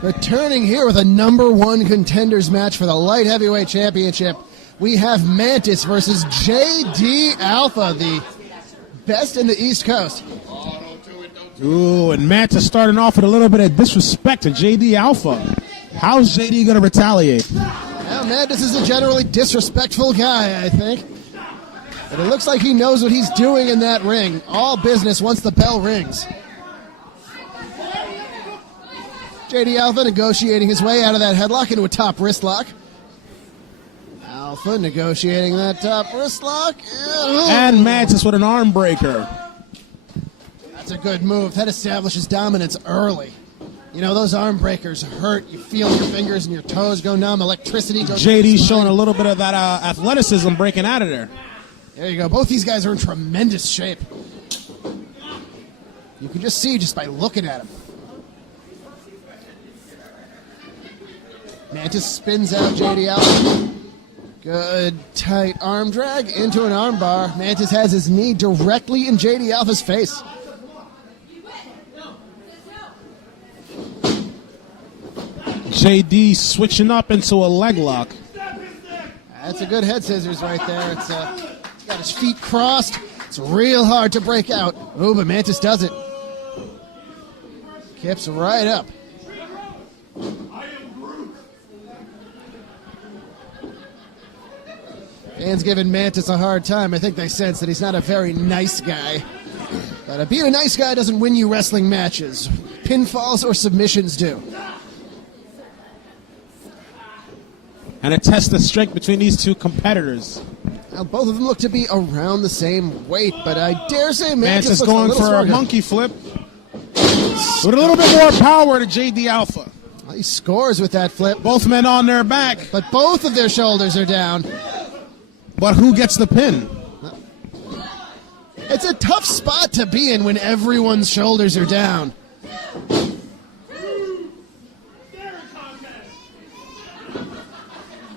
Returning here with a #1 contenders match for the Light Heavyweight Championship, we have Mantis versus JD Alpha, the best in the East Coast. Ooh, and Mantis starting off with a little bit of disrespect to JD Alpha. How's JD going to retaliate? Well, Mantis is a generally disrespectful guy, I think. But it looks like he knows what he's doing in that ring. All business once the bell rings. JD Alpha negotiating his way out of that headlock into a top wrist lock. Alpha negotiating that top wrist lock. And Mantis with an arm breaker. That's a good move. That establishes dominance early. You know, those arm breakers hurt. You feel your fingers and your toes go numb. Electricity goes. JD's showing a little bit of that athleticism breaking out of there. There you go. Both these guys are in tremendous shape. You can just see just by looking at them. Mantis spins out JD Alpha. Good tight arm drag into an arm bar. Mantis has his knee directly in JD Alpha's face. JD switching up into a leg lock. That's a good head scissors right there. It's he's got his feet crossed. It's real hard to break out. Oh, but Mantis does it. Kips right up. Fans giving Mantis a hard time. I think they sense that he's not a very nice guy. But being a nice guy doesn't win you wrestling matches. Pinfalls or submissions do. And a test of strength between these two competitors. Well, both of them look to be around the same weight, but I dare say Mantis looks going a for stronger. a monkey flip. With a little bit more power to JD Alpha. Well, he scores with that flip. Both men on their back. But both of their shoulders are down. But who gets the pin? It's a tough spot to be in when everyone's shoulders are down.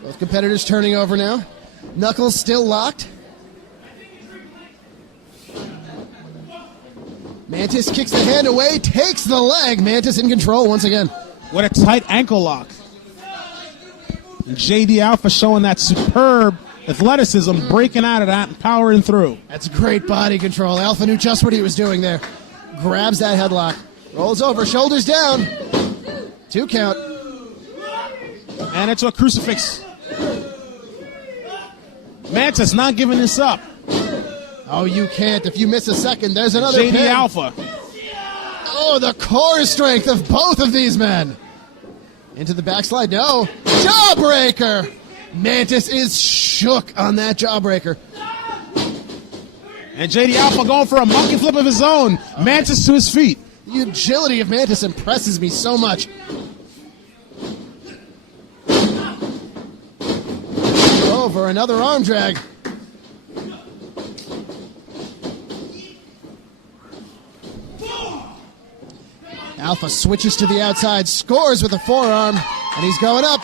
Both competitors turning over now. Knuckles still locked. Mantis kicks the hand away, takes the leg. Mantis in control once again. What a tight ankle lock. And JD Alpha showing that superb athleticism, breaking out of that and powering through. That's great body control. Alpha knew just what he was doing there. Grabs that headlock. Rolls over, shoulders down. 2 count. And into a crucifix. Mantis not giving this up. Oh, you can't. If you miss a second, there's another JD pin. Alpha. Oh, the core strength of both of these men. Into the backslide. No. Jawbreaker. Mantis is shook on that jawbreaker. And JD Alpha going for a monkey flip of his own. Mantis to his feet. The agility of Mantis impresses me so much. Over another arm drag. Alpha switches to the outside, scores with a forearm, and he's going up.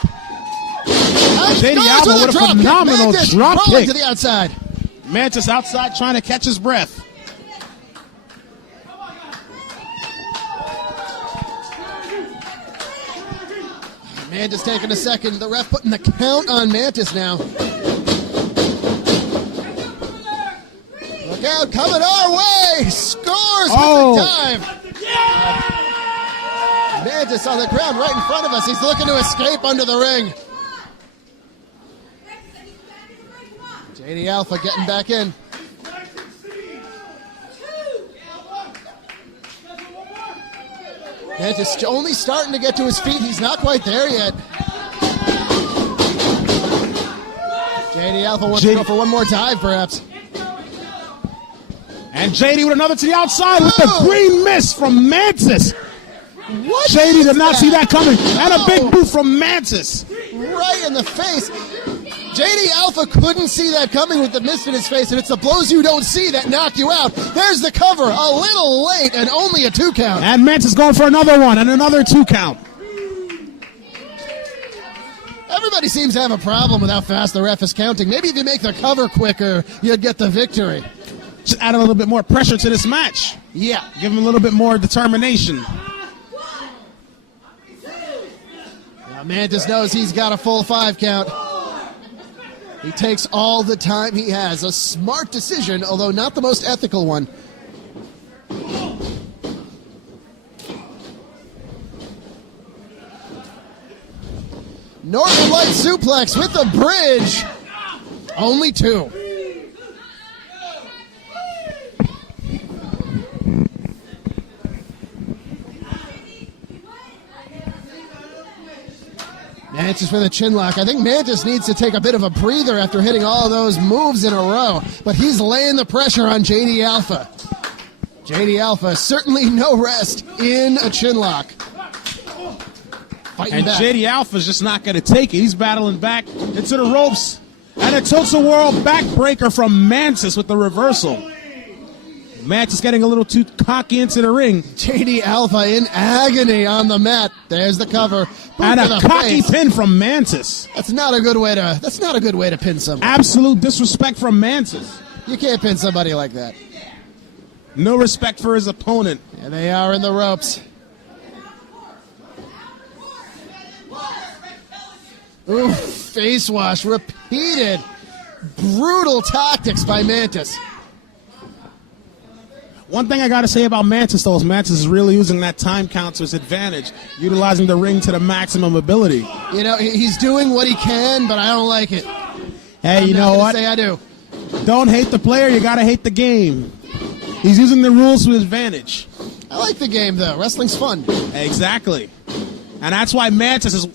JD Alpha with a phenomenal drop kick to the outside. Mantis outside trying to catch his breath. Mantis taking a second. The ref putting the count on Mantis now. Look out, coming our way. Scores with the dive. Mantis on the ground right in front of us. He's looking to escape under the ring. JD Alpha getting back in. Mantis only starting to get to his feet. He's not quite there yet. JD Alpha wants to go for one more dive, perhaps. And JD with another to the outside with the green mist from Mantis. What? JD did not see that coming. And a big boot from Mantis. Right in the face. JD Alpha couldn't see that coming with the mist in his face, and it's the blows you don't see that knock you out. There's the cover, a little late, and only a 2 count. And Mantis going for another one, and another 2 count. Everybody seems to have a problem with how fast the ref is counting. Maybe if you make the cover quicker, you'd get the victory. Just add a little bit more pressure to this match. Yeah. Give him a little bit more determination. Mantis knows he's got a full 5 count. He takes all the time he has. A smart decision, although not the most ethical one. Northern Light suplex with the bridge. Only 2. Mantis for the chin lock. I think Mantis needs to take a bit of a breather after hitting all those moves in a row, but he's laying the pressure on JD Alpha. JD Alpha, certainly no rest in a chin lock. Fighting and back. JD Alpha's just not going to take it. He's battling back into the ropes. And a Total World backbreaker from Mantis with the reversal. Mantis getting a little too cocky into the ring. JD Alpha in agony on the mat. There's the cover. Boot And to a the cocky face. pin from Mantis. That's not a good way to pin someone. Absolute disrespect from Mantis. You can't pin somebody like that. No respect for his opponent. And they are in the ropes. Ooh, face wash, repeated brutal tactics by Mantis. One thing I got to say about Mantis, though, is Mantis is really using that time count to his advantage, utilizing the ring to the maximum ability. You know, he's doing what he can, but I don't like it. Hey, you know what? Say I do. Don't hate the player, you got to hate the game. He's using the rules to his advantage. I like the game, though. Wrestling's fun. Exactly. And that's why Mantis is...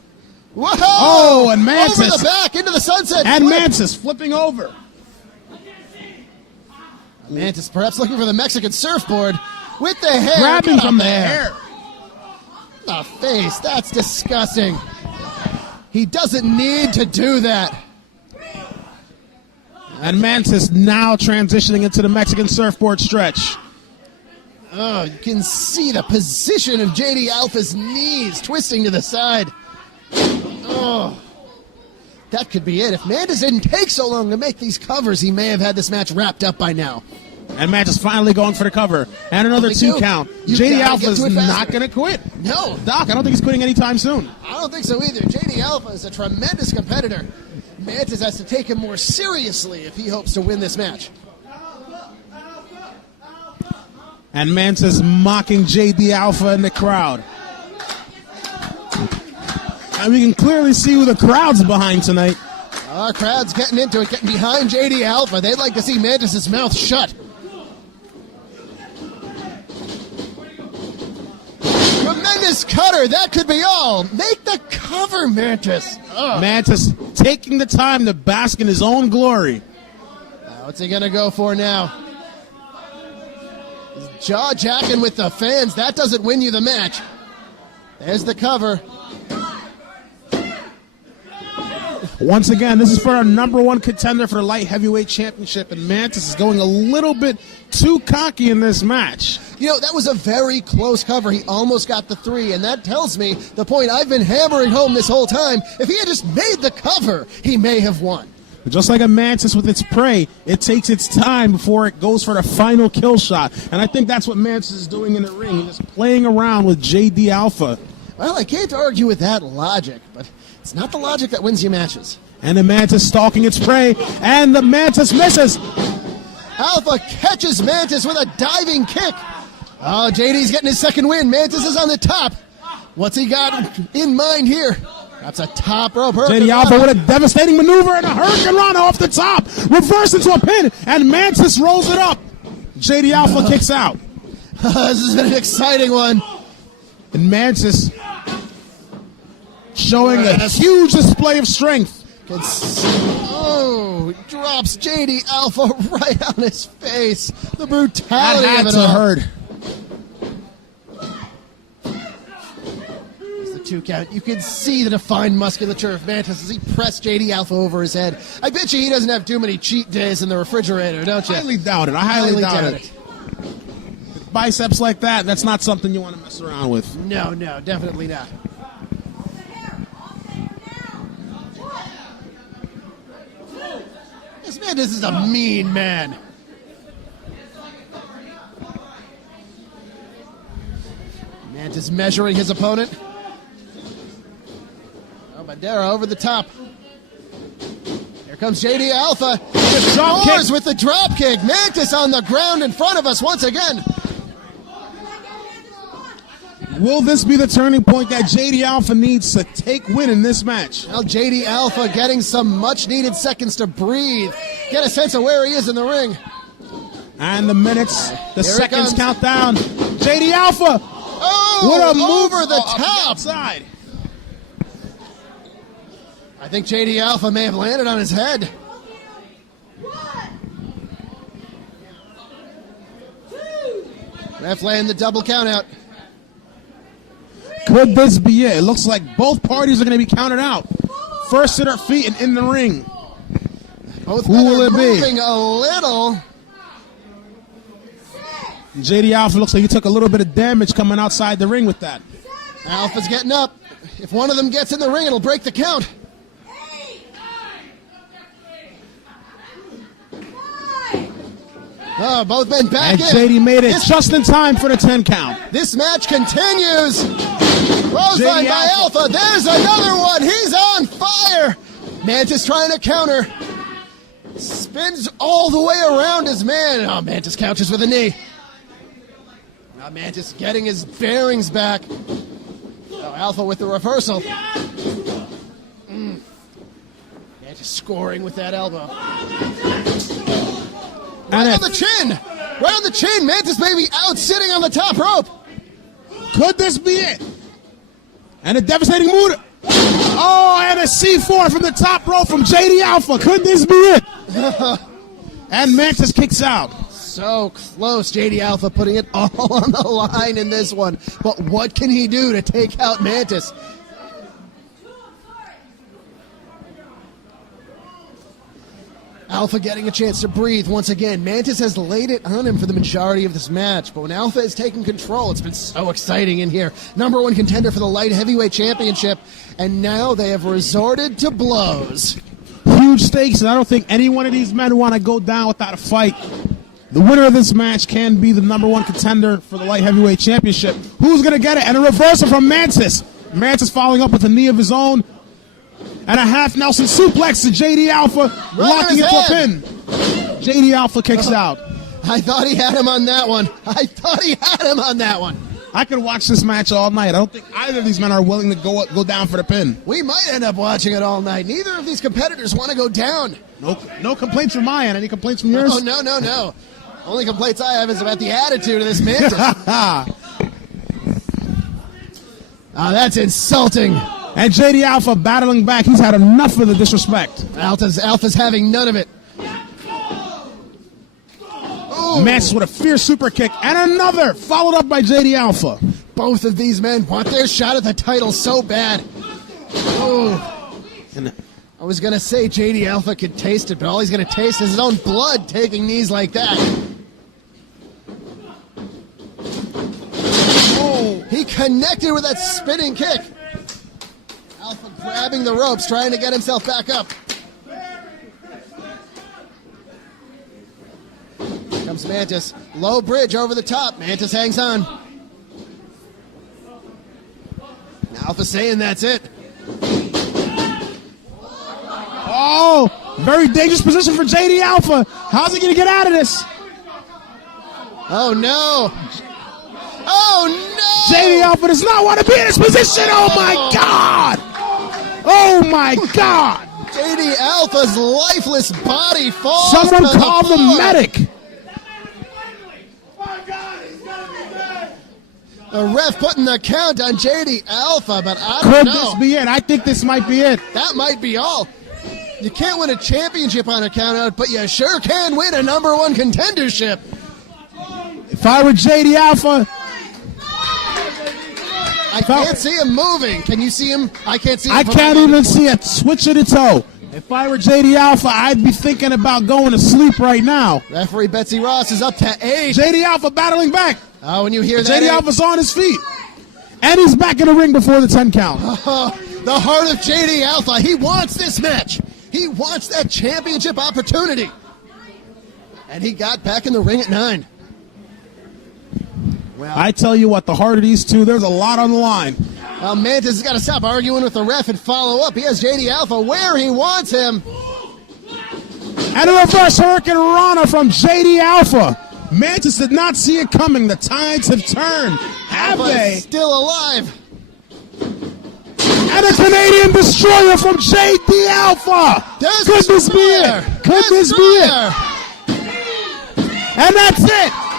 Whoa! Oh, and Mantis. Over the back, into the sunset. And flip. Mantis flipping over. Mantis perhaps looking for the Mexican surfboard with the hair. Grabbing Get from up the there. hair. The face, that's disgusting. He doesn't need to do that. And Mantis now transitioning into the Mexican surfboard stretch. Oh, you can see the position of JD Alpha's knees twisting to the side. Oh, that could be it. If Mantis didn't take so long to make these covers, he may have had this match wrapped up by now. And Mantis finally going for the cover. And another Only 2 2. count. You JD gotta Alpha get is to it faster. not going to quit. No, Doc, I don't think he's quitting anytime soon. I don't think so either. JD Alpha is a tremendous competitor. Mantis has to take him more seriously if he hopes to win this match. And Mantis mocking JD Alpha in the crowd. And we can clearly see who the crowd's behind tonight. Our crowd's getting into it, getting behind JD Alpha. They'd like to see Mantis' mouth shut. Tremendous cutter. That could be all. Make the cover, Mantis. Ugh. Mantis taking the time to bask in his own glory. What's he going to go for now? He's jaw-jacking with the fans. That doesn't win you the match. There's the cover. Once again, this is for our #1 contender for the Light Heavyweight Championship, and Mantis is going a little bit too cocky in this match. You know, that was a very close cover. He almost got the 3, and that tells me the point I've been hammering home this whole time. If he had just made the cover, he may have won. Just like a Mantis with its prey, it takes its time before it goes for the final kill shot. And I think that's what Mantis is doing in the ring. He's just playing around with JD Alpha. Well, I can't argue with that logic, but it's not the logic that wins you matches. And the Mantis stalking its prey, and the Mantis misses. Alpha catches Mantis with a diving kick. Oh, JD's getting his second win. Mantis is on the top. What's he got in mind here? That's a top rope. JD Alpha with a devastating maneuver and a Hurricane Rana off the top. Reverse into a pin, and Mantis rolls it up. JD Alpha kicks out. This has been an exciting one. And Mantis showing a huge display of strength. Oh, drops JD Alpha right on his face. The brutality That had of it to all. hurt. There's the 2 count. You can see the defined musculature of Mantis as he pressed JD Alpha over his head. I bet you he doesn't have too many cheat days in the refrigerator, don't you? I highly doubt it. I highly doubt it. Biceps like that, that's not something you want to mess around with. No, definitely not. This Mantis is a mean man. Mantis measuring his opponent. Bandera over the top. Here comes JD Alpha. Drop Scores kick. with the drop kick. Mantis on the ground in front of us once again. Will this be the turning point that JD Alpha needs to take win in this match? Now JD Alpha getting some much-needed seconds to breathe. Get a sense of where he is in the ring. And the minutes, the Here it seconds comes. count down. JD Alpha! Oh, What a move over the off top. outside. I think JD Alpha may have landed on his head. Ref laying the double count out. Could this be it? It looks like both parties are going to be counted out. First to their feet and in the ring. Both Who men will are it be? moving a little. JD Alpha looks like he took a little bit of damage coming outside the ring with that. Alpha's getting up. If one of them gets in the ring, it'll break the count. Oh, both men back And in. JD made it This- just in time for the 10 count. This match continues. Clothesline JD by Alpha. There's another one. He's on fire. Mantis trying to counter. Spins all the way around his man. Oh, Mantis couches with a knee. Now Mantis getting his bearings back. Oh, Alpha with the reversal. Mantis scoring with that elbow. And Right on the chin. Right on the chin. Mantis may be out sitting on the top rope. could this be it? And a devastating move. Oh, and a C4 from the top rope from JD Alpha. Could this be it? And Mantis kicks out. So close, JD Alpha putting it all on the line in this one. But what can he do to take out Mantis? Alpha getting a chance to breathe once again. Mantis has laid it on him for the majority of this match, but when Alpha is taking control, it's been so exciting in here. Number one contender for the Light Heavyweight Championship, and now they have resorted to blows. Huge stakes, and I don't think any one of these men want to go down without a fight. The winner of this match can be the number one contender for the Light Heavyweight Championship. Who's going to get it? And a reversal from Mantis. Mantis following up with a knee of his own. And a half Nelson suplex to JD Alpha, locking it to a pin. JD Alpha kicks out. I thought he had him on that one. I could watch this match all night. I don't think either of these men are willing to go down for the pin. We might end up watching it all night. Neither of these competitors want to go down. No complaints from my end. Any complaints from yours? Oh, no. Only complaints I have is about the attitude of this Mantis. That's insulting. And JD Alpha battling back. He's had enough of the disrespect. Alpha's having none of it. Mantis with a fierce super kick. And another, followed up by JD Alpha. Both of these men want their shot at the title so bad. Oh. And I was going to say JD Alpha could taste it, but all he's going to taste is his own blood taking knees like that. Oh, he connected with that spinning kick. Alpha grabbing the ropes, trying to get himself back up. Here comes Mantis. Low bridge over the top. Mantis hangs on. Alpha saying that's it. oh, very dangerous position for JD Alpha. How's he going to get out of this? Oh, no. Oh, no. JD Alpha does not want to be in this position. Oh, my God. Oh, my God. JD Alpha's lifeless body falls. Someone to call the floor. medic. The ref putting the count on JD Alpha, but I don't Could know. this be it? I think this might be it. That might be all. You can't win a championship on a countout, but you sure can win a number one contendership. If I were JD Alpha, I can't see him moving. Can you see him? I can't see him. I can't even see a switch of the toe. If I were JD Alpha, I'd be thinking about going to sleep right now. Referee Betsy Ross is up to 8. JD Alpha battling back. Oh, when you hear that, JD 8, Alpha's on his feet. And he's back in the ring before the 10 count. the heart of JD Alpha. He wants this match. He wants that championship opportunity. And he got back in the ring at 9. Well, I tell you what, the heart of these two, there's a lot on the line. Well, Mantis has got to stop arguing with the ref and follow up. He has JD Alpha where he wants him. And a reverse Hurricane Rana from JD Alpha. Mantis did not see it coming. The tides have turned. Have Alpha they? is still alive. And a Canadian Destroyer from JD Alpha. Could this be it? Could this be it? And that's it.